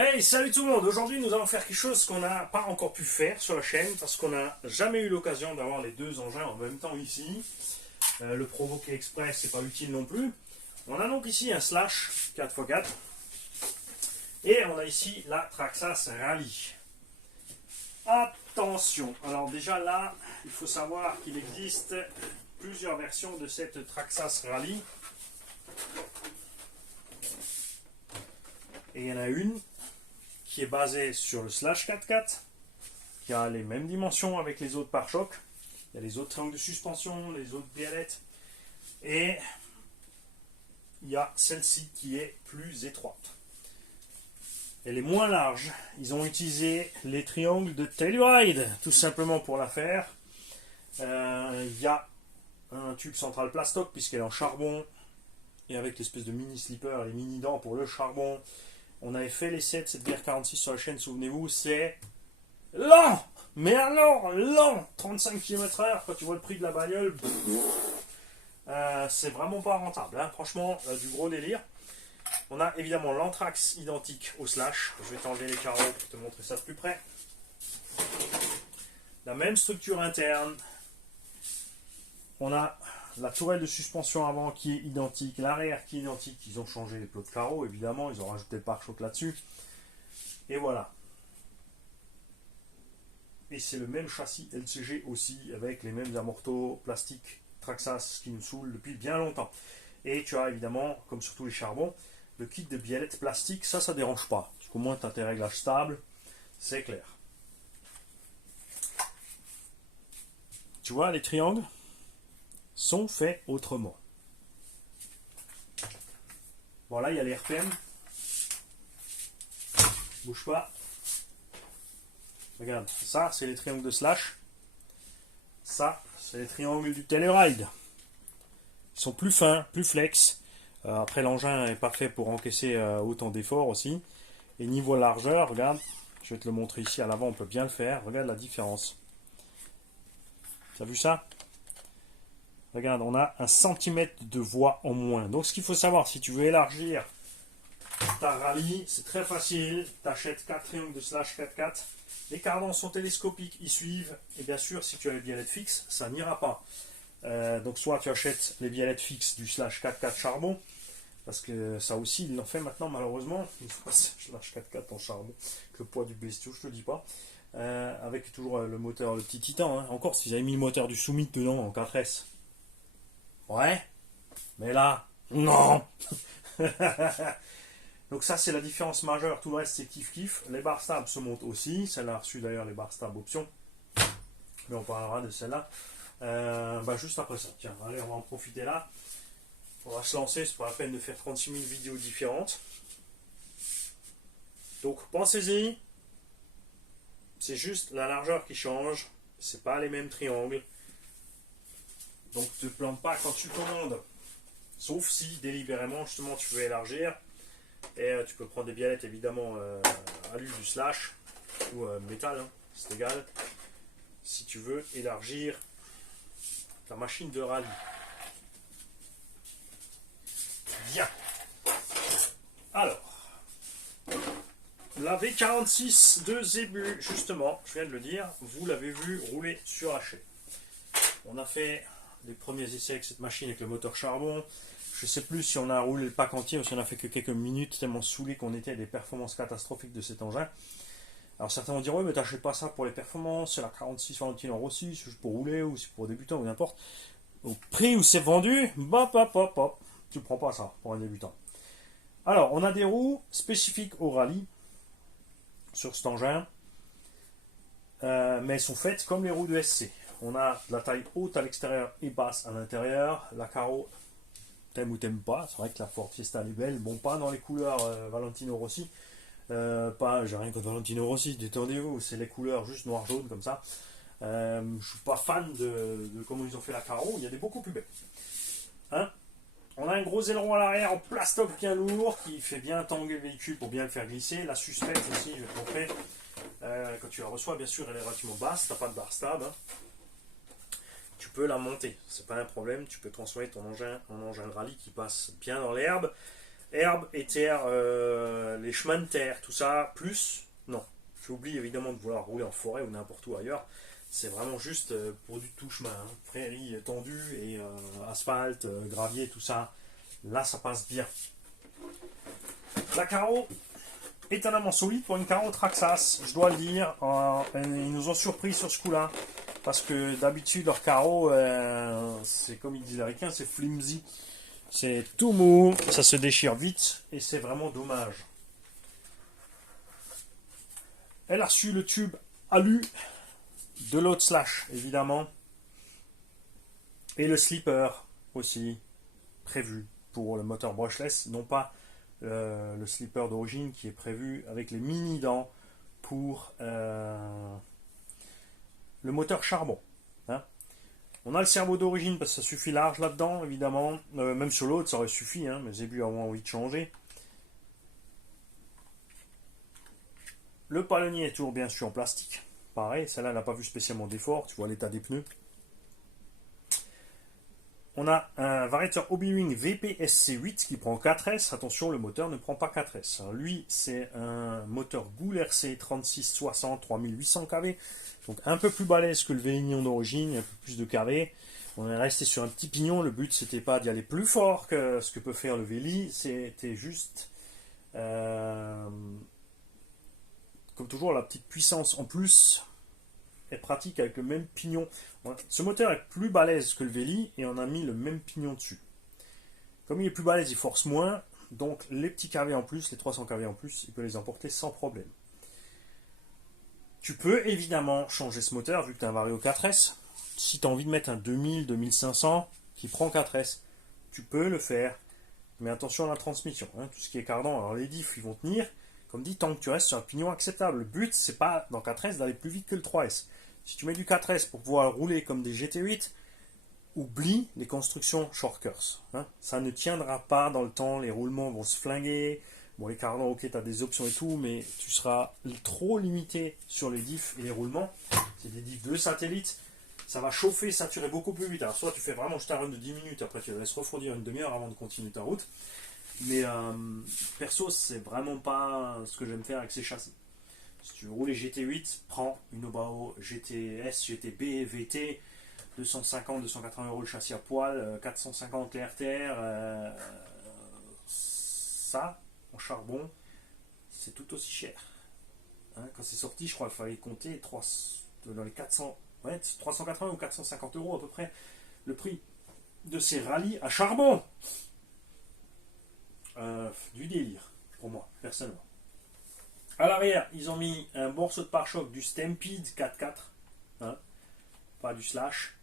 Hey, salut tout le monde! Aujourd'hui, nous allons faire quelque chose qu'on n'a pas encore pu faire sur la chaîne parce qu'on n'a jamais eu l'occasion d'avoir les deux engins en même temps ici. Le Provoquer Express, c'est pas utile non plus. On a donc ici un Slash 4x4 et on a ici la Traxxas Rally. Attention! Alors, déjà là, il faut savoir qu'il existe plusieurs versions de cette Traxxas Rally. Et il y en a une qui est basé sur le Slash 4x4, qui a les mêmes dimensions avec les autres pare-chocs. Il y a les autres triangles de suspension, les autres biellettes. Et il y a celle-ci qui est plus étroite. Elle est moins large. Ils ont utilisé les triangles de Telluride, tout simplement pour la faire. Il y a un tube central plastoc, puisqu'elle est en charbon, et avec l'espèce de mini slipper, les mini dents pour le charbon. On avait fait l'essai de cette BR46 sur la chaîne, souvenez-vous, c'est lent! Mais alors, lent! 35 km/h, quand tu vois le prix de la bagnole, c'est vraiment pas rentable, hein. Franchement, du gros délire. On a évidemment l'Anthrax identique au Slash. Je vais t'enlever les carreaux pour te montrer ça de plus près. La même structure interne. On a la tourelle de suspension avant qui est identique, l'arrière qui est identique. Ils ont changé les plots de carreaux, évidemment, ils ont rajouté le pare-choc là-dessus. Et voilà. Et c'est le même châssis LCG aussi, avec les mêmes amortos plastiques Traxxas qui nous saoulent depuis bien longtemps. Et tu as évidemment, comme sur tous les charbons, le kit de biellettes plastique. Ça dérange pas, parce qu'au moins tu as tes réglages stables, c'est clair. Tu vois les triangles sont faits autrement. Bon, là il y a les RPM. Bouge pas. Regarde, ça c'est les triangles de Slash. Ça c'est les triangles du Telluride. Ils sont plus fins, plus flex. Après l'engin est pas fait pour encaisser autant d'efforts aussi. Et niveau largeur, regarde, je vais te le montrer ici à l'avant, on peut bien le faire. Regarde la différence. Tu as vu ça? Regarde, on a 1 cm de voie en moins. Donc ce qu'il faut savoir, si tu veux élargir ta rallye, c'est très facile. Tu achètes 4 triangles de Slash 4x4. Les cardans sont télescopiques, ils suivent. Et bien sûr, si tu as les biellettes fixes, ça n'ira pas. Donc soit tu achètes les biellettes fixes du Slash 4x4 charbon, parce que ça aussi, ils l'ont fait maintenant malheureusement. Une fois Slash 4x4 en charbon, avec le poids du bestiau, je te dis pas. Avec toujours le moteur, le petit Titan. Hein. Encore, s'ils avaient mis le moteur du Summit dedans en 4S. Ouais, mais là, non. Donc ça c'est la différence majeure, tout le reste c'est kiff-kiff. Les barres stables se montent aussi, celle-là a reçu d'ailleurs les barres stables option. Mais on parlera de celle-là juste après ça. Tiens, allez, on va en profiter là. On va se lancer, c'est pas la peine de faire 36 000 vidéos différentes. Donc pensez-y, c'est juste la largeur qui change, c'est pas les mêmes triangles. Donc ne te plante pas quand tu commandes. Sauf si délibérément justement tu veux élargir. Et tu peux prendre des biellettes évidemment alu du Slash ou métal, hein, c'est égal. Si tu veux élargir ta machine de rallye. Bien. Alors, la V46 de Zébu, justement, je viens de le dire, vous l'avez vu rouler sur la chaîne. On a fait les premiers essais avec cette machine avec le moteur charbon. Je ne sais plus si on a roulé le pack entier ou si on a fait que quelques minutes, tellement saoulé qu'on était des performances catastrophiques de cet engin. Alors certains vont dire, ouais mais t'achètes pas ça pour les performances, c'est la 46 Valentino Rossi, c'est juste pour rouler ou c'est pour débutant ou n'importe. Au prix où c'est vendu, tu prends pas ça pour un débutant. Alors on a des roues spécifiques au rallye sur cet engin, mais elles sont faites comme les roues de SC. On a la taille haute à l'extérieur et basse à l'intérieur, la carreau t'aimes ou t'aimes pas, c'est vrai que la Ford Fiesta elle est belle, bon pas dans les couleurs Valentino Rossi, j'ai rien contre Valentino Rossi, détendez-vous, c'est les couleurs juste noir-jaune comme ça. Je suis pas fan de comment ils ont fait la carreau, il y a des beaucoup plus belles. Hein, on a un gros aileron à l'arrière en plastoc bien lourd qui fait bien tanguer le véhicule pour bien le faire glisser. La suspecte aussi, je vais te montrer. Quand tu la reçois, bien sûr, elle est relativement basse, t'as pas de barre stable. Hein. Tu peux la monter, c'est pas un problème, tu peux transformer ton engin en engin de rallye qui passe bien dans l'herbe. Herbe et terre, les chemins de terre, tout ça, plus, non. J'oublie évidemment de vouloir rouler en forêt ou n'importe où ailleurs. C'est vraiment juste pour du tout chemin. Hein. Prairie tendue et asphalte, gravier, tout ça. Là, ça passe bien. La carreau, étonnamment solide pour une carreau Traxxas, je dois le dire. Ils nous ont surpris sur ce coup-là. Parce que d'habitude, leur carreau, c'est comme ils disent les Américains, c'est flimsy. C'est tout mou, ça se déchire vite et c'est vraiment dommage. Elle a reçu le tube alu de l'autre slash, évidemment. Et le slipper aussi, prévu pour le moteur brushless, non pas le slipper d'origine qui est prévu avec les mini dents pour le moteur charbon. Hein. On a le cerveau d'origine parce que ça suffit large là-dedans, évidemment. Même sur l'autre, ça aurait suffi, hein, mais j'ai eu envie de changer. Le palonnier est toujours bien sûr en plastique. Pareil, celle-là n'a pas vu spécialement d'effort. Tu vois l'état des pneus. On a un variateur Obi-Wan VPSC8 qui prend 4S. Attention, le moteur ne prend pas 4S. Alors lui, c'est un moteur Goul RC 3660 3800 kV. Donc un peu plus balèze que le Vélignon d'origine, un peu plus de kV. On est resté sur un petit pignon. Le but, c'était pas d'y aller plus fort que ce que peut faire le Véli. C'était juste, comme toujours, la petite puissance en plus est pratique avec le même pignon. Ce moteur est plus balèze que le Véli et on a mis le même pignon dessus. Comme il est plus balèze, il force moins. Donc les petits kV en plus, les 300 kV en plus, il peut les emporter sans problème. Tu peux évidemment changer ce moteur vu que tu as un Vario 4S. Si tu as envie de mettre un 2000, 2500 qui prend 4S, tu peux le faire. Mais attention à la transmission. Hein, tout ce qui est cardan, alors les diffs ils vont tenir. Comme dit, tant que tu restes sur un pignon acceptable. Le but, c'est pas dans 4S d'aller plus vite que le 3S. Si tu mets du 4S pour pouvoir rouler comme des GT8, oublie les constructions short curse. Hein. Ça ne tiendra pas dans le temps, les roulements vont se flinguer. Bon, les cardans, ok, tu as des options et tout, mais tu seras trop limité sur les diffs et les roulements. C'est des diffs de satellite. Ça va chauffer, saturer beaucoup plus vite. Alors, soit tu fais vraiment juste un run de 10 minutes, après tu laisses refroidir une demi-heure avant de continuer ta route. Mais perso, c'est vraiment pas ce que j'aime faire avec ces châssis. Si tu veux rouler GT8, prends une Obao GTS, GTB, VT, 250-280 € le châssis à poil, 450 les RTR. Ça, en charbon, c'est tout aussi cher. Hein, quand c'est sorti, je crois qu'il fallait compter dans les 400, ouais, 380 ou 450 € à peu près le prix de ces rallyes à charbon. Du délire pour moi, personnellement. À l'arrière, ils ont mis un morceau de pare-choc du Stampede 4x4, hein, pas du Slash.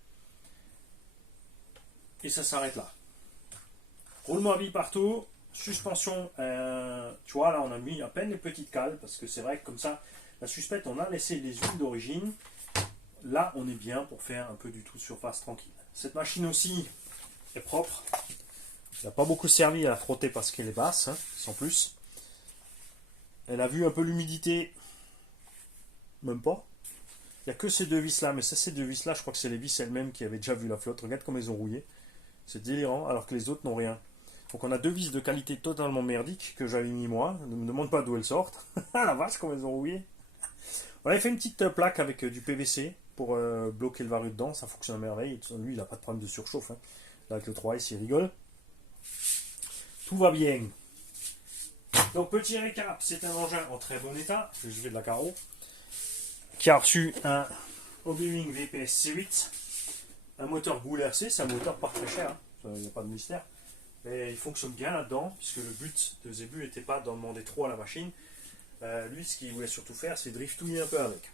Et ça s'arrête là. Roulement à billes partout, suspension, tu vois, là on a mis à peine les petites cales, parce que c'est vrai que comme ça, la suspecte, on a laissé les huiles d'origine. Là, on est bien pour faire un peu du tout de surface tranquille. Cette machine aussi est propre. Elle n'a pas beaucoup servi à la frotter parce qu'elle est basse, hein, sans plus. Elle a vu un peu l'humidité, même pas. Il n'y a que ces deux vis là, mais ces deux vis là, je crois que c'est les vis elles-mêmes qui avaient déjà vu la flotte. Regarde comme elles ont rouillé. C'est délirant, alors que les autres n'ont rien. Donc on a deux vis de qualité totalement merdique que j'avais mis moi. Ne me demande pas d'où elles sortent. Ah la vache, comme elles ont rouillé. On avait fait une petite plaque avec du PVC pour bloquer le vario dedans. Ça fonctionne à merveille. Lui, il n'a pas de problème de surchauffe. Hein. Là, avec le 3S, il rigole. Tout va bien. Donc petit récap, c'est un engin en très bon état, je vais de la carreau, qui a reçu un Obi-Wan VPS C8, un moteur Goul RC, c'est un moteur pas très cher, il n'y a pas de mystère, mais il fonctionne bien là-dedans, puisque le but de Zébu n'était pas d'en demander trop à la machine. Lui, ce qu'il voulait surtout faire, c'est driftouiller un peu avec.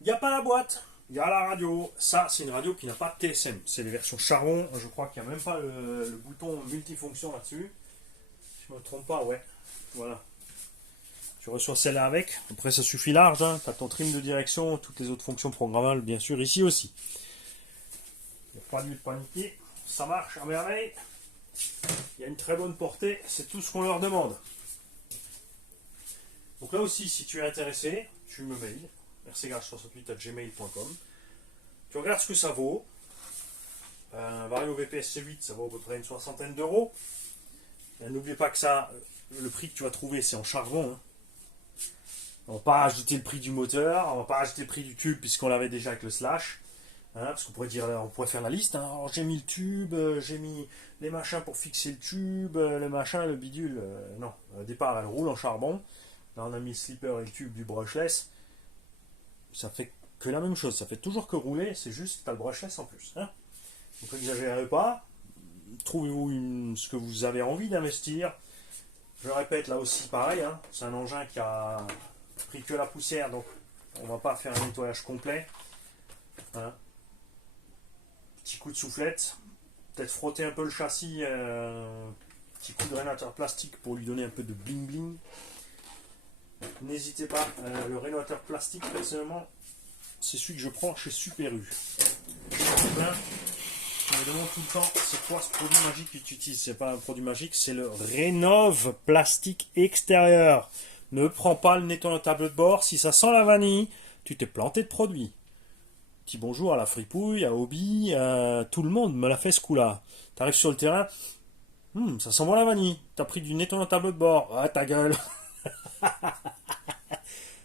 Il n'y a pas la boîte. Il y a la radio, ça c'est une radio qui n'a pas de TSM, c'est les versions charbon, je crois qu'il n'y a même pas le bouton multifonction là-dessus. Si je ne me trompe pas, ouais. Voilà. Tu reçois celle-là avec, après ça suffit large, hein. Tu as ton trim de direction, toutes les autres fonctions programmables bien sûr ici aussi. Il n'y a pas lieu de paniquer, ça marche à merveille. Il y a une très bonne portée, c'est tout ce qu'on leur demande. Donc là aussi, si tu es intéressé, tu me mails. rcgarage68@gmail.com. Tu regardes ce que ça vaut. Un Vario VPS C8, ça vaut à peu près une soixantaine d'euros. N'oubliez pas que ça, le prix que tu vas trouver, c'est en charbon. Hein. On va pas ajouter le prix du moteur, on va pas ajouter le prix du tube puisqu'on l'avait déjà avec le slash. Hein, parce qu'on pourrait dire, on pourrait faire la liste. Hein. Alors, j'ai mis le tube, j'ai mis les machins pour fixer le tube, le machin, le bidule. Non, au départ, elle roule en charbon. Là, on a mis le slipper et le tube du brushless. Ça fait que la même chose. Ça fait toujours que rouler, c'est juste que tu as le brushless en plus. Hein. Donc, n'exagérez pas. Trouvez-vous ce que vous avez envie d'investir. Je répète, là aussi, pareil. Hein. C'est un engin qui a pris que la poussière, donc on va pas faire un nettoyage complet. Hein. Petit coup de soufflette. Peut-être frotter un peu le châssis. Petit coup de rénovateur plastique pour lui donner un peu de bling bling. N'hésitez pas. Le rénovateur plastique, personnellement, c'est celui que je prends chez Super U. Je me demande tout le temps, c'est quoi ce produit magique que tu utilises? C'est pas un produit magique, c'est le Rénov plastique extérieur. Ne prends pas le nettoyant de tableau de bord. Si ça sent la vanille, tu t'es planté de produit. Petit bonjour à la fripouille, à Hobby, tout le monde me l'a fait ce coup-là. T'arrives sur le terrain, ça sent bon la vanille. T'as pris du nettoyant de tableau de bord. Ah, ta gueule.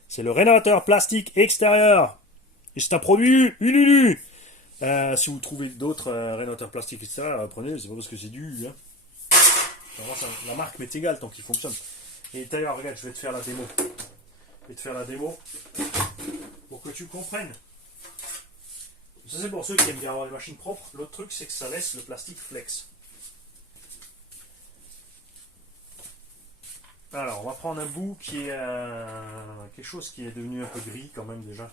C'est le rénovateur plastique extérieur. Et c'est un produit ululu. Si vous trouvez d'autres rénovateurs plastiques extérieurs, prenez, c'est pas parce que c'est du. Hein. Vraiment, la marque m'est égale tant qu'il fonctionne. Et d'ailleurs, regarde, je vais te faire la démo. Pour que tu comprennes. Ça, c'est pour ceux qui aiment bien avoir les machines propres. L'autre truc, c'est que ça laisse le plastique flex. Alors, on va prendre un bout qui est quelque chose qui est devenu un peu gris quand même déjà.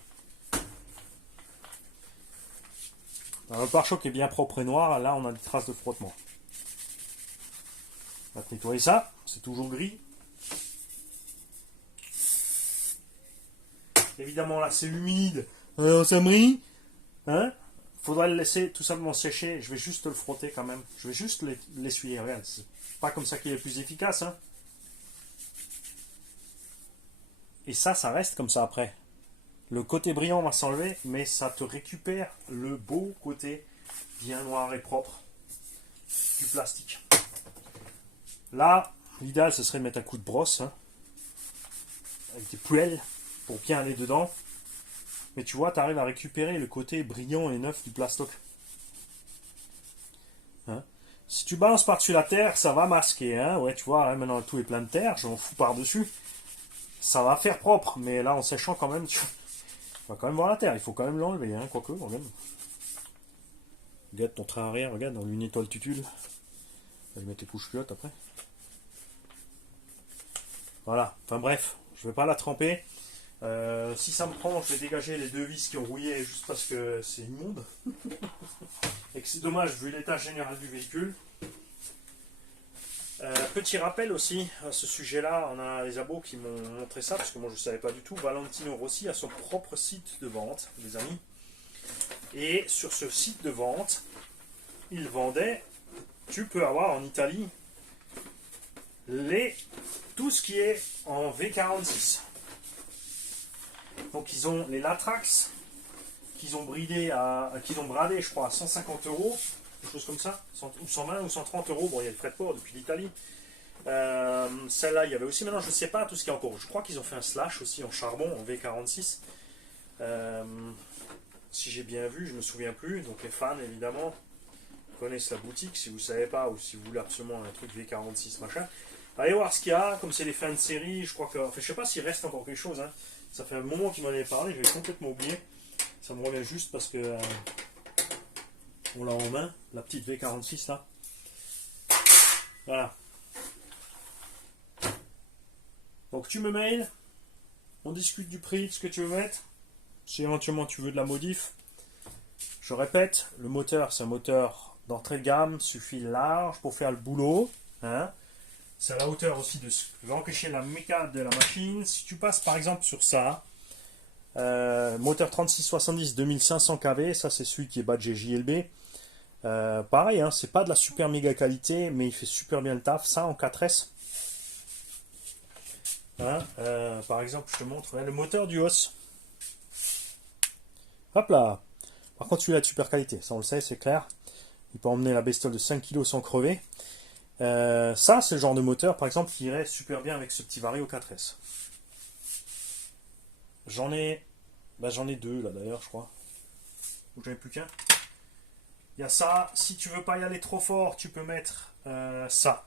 Alors, le pare-choc est bien propre et noir. Là, on a des traces de frottement. On va nettoyer ça. C'est toujours gris. Évidemment, là, c'est humide. Ça brille. Hein? Faudrait le laisser tout simplement sécher. Je vais juste le frotter quand même. Je vais juste l'essuyer. Regarde, c'est pas comme ça qu'il est le plus efficace. Hein? Et ça reste comme ça après. Le côté brillant va s'enlever, mais ça te récupère le beau côté bien noir et propre du plastique. Là, l'idéal, ce serait de mettre un coup de brosse, hein, avec des poêles, pour bien aller dedans. Mais tu vois, tu arrives à récupérer le côté brillant et neuf du plastoc. Hein? Si tu balances par-dessus la terre, ça va masquer. Hein? Ouais, tu vois, là, maintenant tout est plein de terre, j'en fous par-dessus. Ça va faire propre, mais là, en séchant quand même, tu vas quand même voir la terre. Il faut quand même l'enlever, hein, quoique, regarde. Regarde ton train arrière, regarde, on lui nettoie le tutule. On va lui mettre les couches culottes après. Voilà, enfin bref, je vais pas la tremper. Si ça me prend, je vais dégager les deux vis qui ont rouillé juste parce que c'est immonde. Et que c'est dommage vu l'état général du véhicule. Petit rappel aussi à ce sujet-là, on a les abos qui m'ont montré ça parce que moi je ne savais pas du tout. Valentino Rossi a son propre site de vente, les amis. Et sur ce site de vente, il vendait, tu peux avoir en Italie, tout ce qui est en V46. Donc ils ont les Latrax qu'ils ont bradé, je crois, à 150 euros. Quelque chose comme ça, ou 120 ou 130 euros. Bon, il y a le frais de port depuis l'Italie. Celle-là, il y avait aussi, maintenant je ne sais pas tout ce qu'il y a encore. Je crois qu'ils ont fait un slash aussi en charbon, en V46. Si j'ai bien vu, je ne me souviens plus. Donc les fans, évidemment, connaissent la boutique. Si vous ne savez pas, ou si vous voulez absolument un truc V46 machin, allez voir ce qu'il y a. Comme c'est les fins de série, je crois que. Enfin, je sais pas s'il reste encore quelque chose. Hein. Ça fait un moment qu'il m'en avait parlé, je vais complètement oublier. Ça me revient juste parce que. On l'a en main, la petite V46 là. Voilà. Donc tu me mails, on discute du prix, de ce que tu veux mettre. Si éventuellement tu veux de la modif. Je répète, le moteur c'est un moteur d'entrée de gamme, suffit large pour faire le boulot. Hein. C'est à la hauteur aussi de ce que va empêcher la méca de la machine. Si tu passes par exemple sur ça, moteur 3670 2500 kV, ça c'est celui qui est badgé JLB. Pareil, hein, c'est pas de la super méga qualité, mais il fait super bien le taf. Ça en 4S. Hein, par exemple, je te montre le moteur du os. Hop là. Par contre, celui-là de super qualité, ça on le sait, c'est clair. il peut emmener la bestiole de 5 kg sans crever. Ça, c'est le genre de moteur, par exemple, qui irait super bien avec ce petit Vario 4S. J'en ai deux là d'ailleurs, je crois. Ou j'en ai plus qu'un. Il y a ça. Si tu veux pas y aller trop fort, tu peux mettre ça.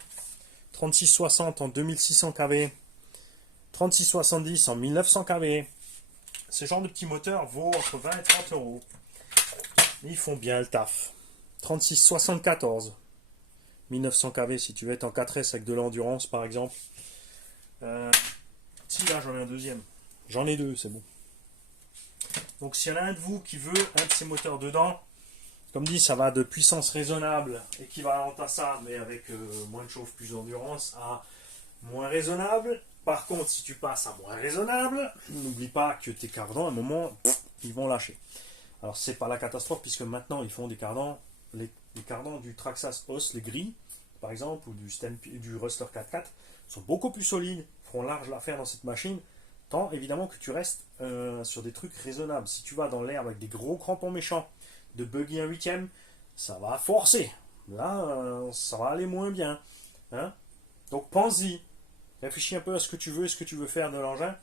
3660 en 2600 kV. 3670 en 1900 kV. Ce genre de petit moteur vaut entre 20 et 30 euros. Mais ils font bien le taf. 3674. 1900 kV si tu veux être en 4S avec de l'endurance par exemple. Si là j'en ai un deuxième. J'en ai deux, c'est bon. Donc s'il y en a un de vous qui veut un de ces moteurs dedans, comme dit, ça va de puissance raisonnable, équivalente à ça, mais avec moins de chauffe, plus d'endurance, à moins raisonnable. Par contre, si tu passes à moins raisonnable, n'oublie pas que tes cardans, à un moment, ils vont lâcher. Alors c'est pas la catastrophe, puisque maintenant ils font des cardans, les cardans du Traxxas OS, les gris, par exemple, ou du Rustler 4x4, sont beaucoup plus solides, feront large l'affaire dans cette machine. Tant évidemment que tu restes sur des trucs raisonnables. Si tu vas dans l'herbe avec des gros crampons méchants, de buggy 1/8, ça va forcer. Là, ça va aller moins bien. Hein. Donc pense-y. Réfléchis un peu à ce que tu veux et ce que tu veux faire de l'engin.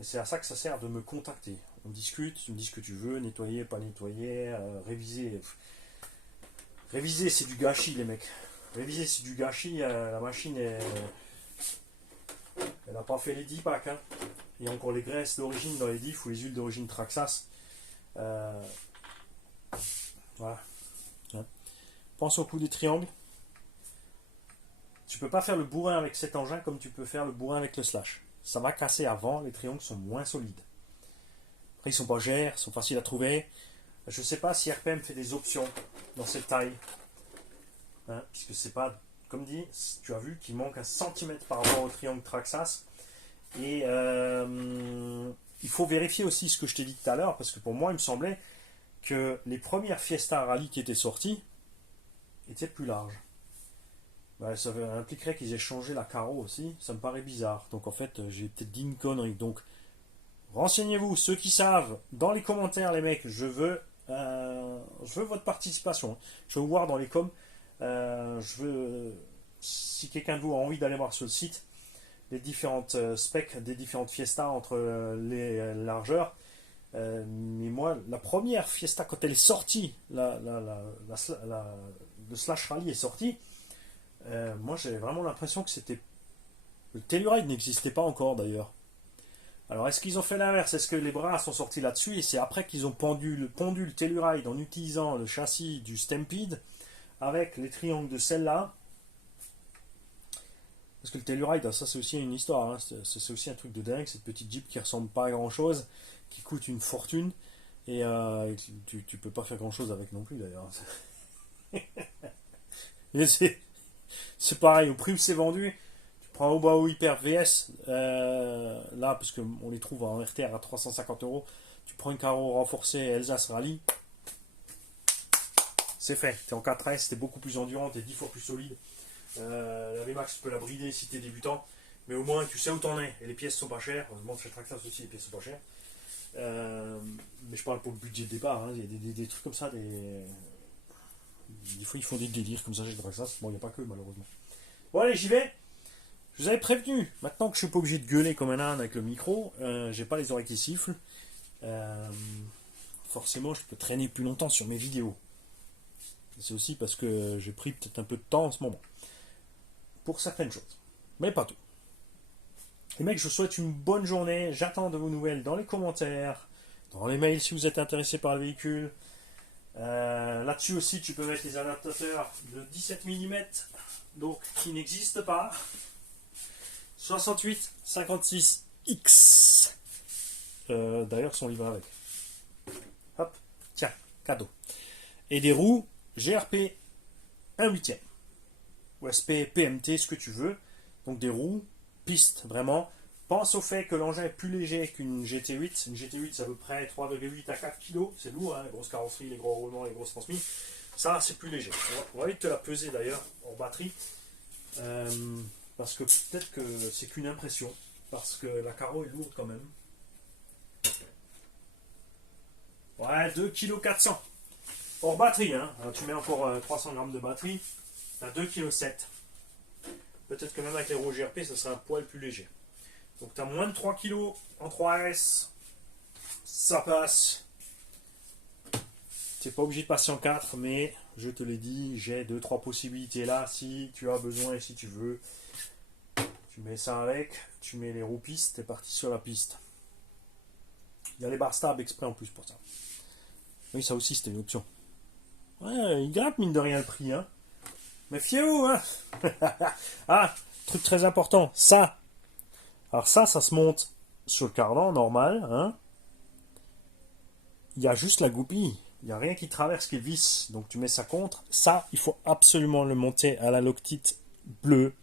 C'est à ça que ça sert de me contacter. On discute, tu me dis ce que tu veux, nettoyer, pas nettoyer, réviser. Réviser, c'est du gâchis, les mecs. Réviser, c'est du gâchis. La machine est. Elle n'a pas fait les 10 packs. Hein. Il y a encore les graisses d'origine dans les diffs ou les huiles d'origine Traxxas. Voilà. Hein. Pense au coup des triangles. Tu peux pas faire le bourrin avec cet engin comme tu peux faire le bourrin avec le slash. Ça va casser avant, les triangles sont moins solides. Après, ils sont pas chers, ils sont faciles à trouver. Je sais pas si RPM fait des options dans cette taille. Hein, puisque c'est pas, comme dit, tu as vu qu'il manque 1 cm par rapport au triangle Traxxas. Et il faut vérifier aussi ce que je t'ai dit tout à l'heure, parce que pour moi, il me semblait que les premières Fiesta Rally qui étaient sorties étaient plus larges. Ouais, ça impliquerait qu'ils aient changé la carreau aussi, ça me paraît bizarre. Donc en fait, j'ai peut-être dit une connerie. Donc, renseignez-vous, ceux qui savent, dans les commentaires, les mecs, je veux votre participation. Je veux vous voir dans les coms. Si quelqu'un de vous a envie d'aller voir sur le site, les différentes specs des différentes Fiesta entre les largeurs. Mais moi, la première Fiesta, quand elle est sortie, le Slash Rally est sorti, moi j'avais vraiment l'impression que c'était. Le Telluride n'existait pas encore d'ailleurs. Alors est-ce qu'ils ont fait l'inverse? Est-ce que les bras sont sortis là-dessus et c'est après qu'ils ont pondu le Telluride en utilisant le châssis du Stampede avec les triangles de celle-là? Parce que le Telluride, ça c'est aussi une histoire, hein. C'est aussi un truc de dingue, cette petite Jeep qui ressemble pas à grand chose, qui coûte une fortune, et tu peux pas faire grand chose avec non plus d'ailleurs. C'est pareil, au prix où c'est vendu, tu prends un Obao Hyper VS, là, parce qu'on les trouve en RTR à 350 €, tu prends une carreau renforcée Alsace Rally, c'est fait, t'es en 4S, t'es beaucoup plus endurant, t'es 10 fois plus solide. La VMAX, tu peux la brider si t'es débutant, mais au moins tu sais où t'en es, et les pièces sont pas chères. Heureusement chez Traxxas aussi les pièces sont pas chères, mais je parle pour le budget de départ, hein. Il y a des trucs comme ça, des fois ils font des délires comme ça chez Traxxas. Bon, il n'y a pas que malheureusement. Bon allez, j'y vais. Je vous avais prévenu, maintenant que je suis pas obligé de gueuler comme un âne avec le micro, j'ai pas les oreilles qui sifflent, forcément je peux traîner plus longtemps sur mes vidéos. C'est aussi parce que j'ai pris peut-être un peu de temps en ce moment pour certaines choses, mais pas tout. Les mecs, je vous souhaite une bonne journée. J'attends de vos nouvelles dans les commentaires, dans les mails si vous êtes intéressé par le véhicule. Là-dessus aussi, tu peux mettre les adaptateurs de 17 mm, donc qui n'existent pas. 68 56 X. D'ailleurs, sont livrés avec. Hop, tiens, cadeau. Et des roues GRP 1/8. Ou SP, PMT, ce que tu veux. Donc des roues, piste, vraiment. Pense au fait que l'engin est plus léger qu'une GT8. Une GT8, c'est à peu près 3,8 à 4 kg. C'est lourd, hein, les grosses carrosseries, les gros roulements, les grosses transmissions. Ça, c'est plus léger. On va vite te la peser d'ailleurs en batterie. Parce que peut-être que c'est qu'une impression. Parce que la carreau est lourde quand même. Ouais, 2,4 kg. hors batterie, hein. Alors, tu mets encore 300 grammes de batterie, tu as 2,7 kg. Peut-être que même avec les roues GRP, ça sera un poil plus léger. Donc tu as moins de 3 kg en 3S, ça passe. Tu n'es pas obligé de passer en 4, mais je te l'ai dit, j'ai 2-3 possibilités là, si tu as besoin et si tu veux. Tu mets ça avec, tu mets les roues pistes, tu es parti sur la piste. Il y a les bar stab exprès en plus pour ça. Oui, ça aussi c'était une option. Ouais, il grimpe mine de rien le prix, hein. Mais fiez-vous, hein. Ah, truc très important, ça. Alors ça se monte sur le cardan normal, hein. Il y a juste la goupille. Il n'y a rien qui traverse qui visse. Donc tu mets ça contre. Ça, il faut absolument le monter à la Loctite bleue,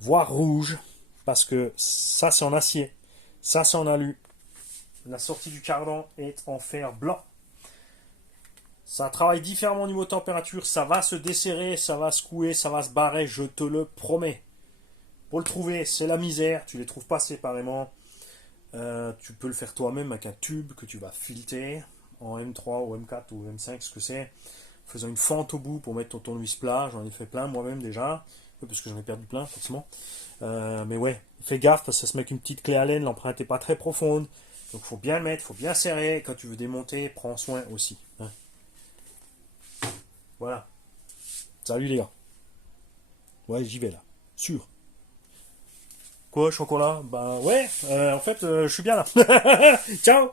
voire rouge, parce que ça c'est en acier. Ça c'est en alu. La sortie du cardan est en fer blanc. Ça travaille différemment au niveau température. Ça va se desserrer, ça va secouer, ça va se barrer, je te le promets. Pour le trouver, c'est la misère. Tu ne les trouves pas séparément. Tu peux le faire toi-même avec un tube que tu vas fileter en M3 ou M4 ou M5, ce que c'est, faisant une fente au bout pour mettre ton tournevis plat. J'en ai fait plein moi-même déjà, parce que j'en ai perdu plein forcément. Mais ouais, fais gaffe parce que ça se met avec une petite clé Allen, l'empreinte n'est pas très profonde, donc faut bien le mettre, faut bien serrer. Quand tu veux démonter, prends soin aussi. Hein. Voilà. Salut les gars. Ouais, j'y vais là. Sûr. Quoi, je suis encore là? Bah ouais, en fait, je suis bien là. Ciao!